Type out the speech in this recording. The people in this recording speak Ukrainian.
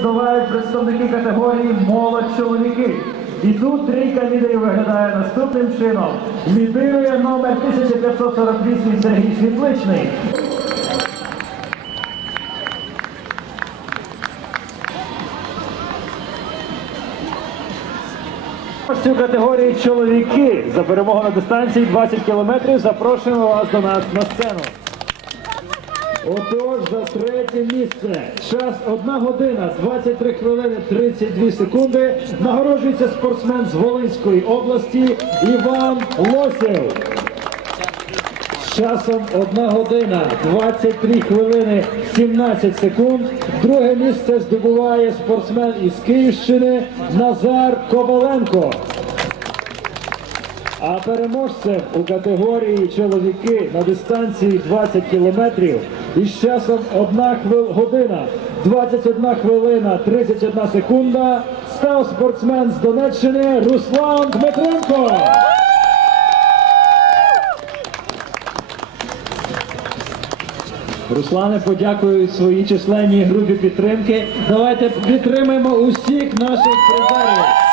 Здобувають представники категорії молодь чоловіки. І тут трійка лідерів виглядає наступним чином. Лідирує номер 1548 Сергій Світличний. Цю категорію чоловіки за перемогу на дистанції 20 кілометрів запрошуємо вас до нас на сцену. Отож, за третє місце. Час 1 година, 23 хвилини 32 секунди. Нагороджується спортсмен з Волинської області Іван Лосєв. Часом 1 година, 23 хвилини 17 секунд. Друге місце здобуває спортсмен із Київщини Назар Коваленко. А переможцем у категорії чоловіки на дистанції 20 кілометрів із часом 1 хвил- година, 21 хвилина 31 секунда став спортсмен з Донеччини Руслан Дмитренко. Руслане, подякую своїй численній групі підтримки. Давайте підтримаємо усіх наших призерів.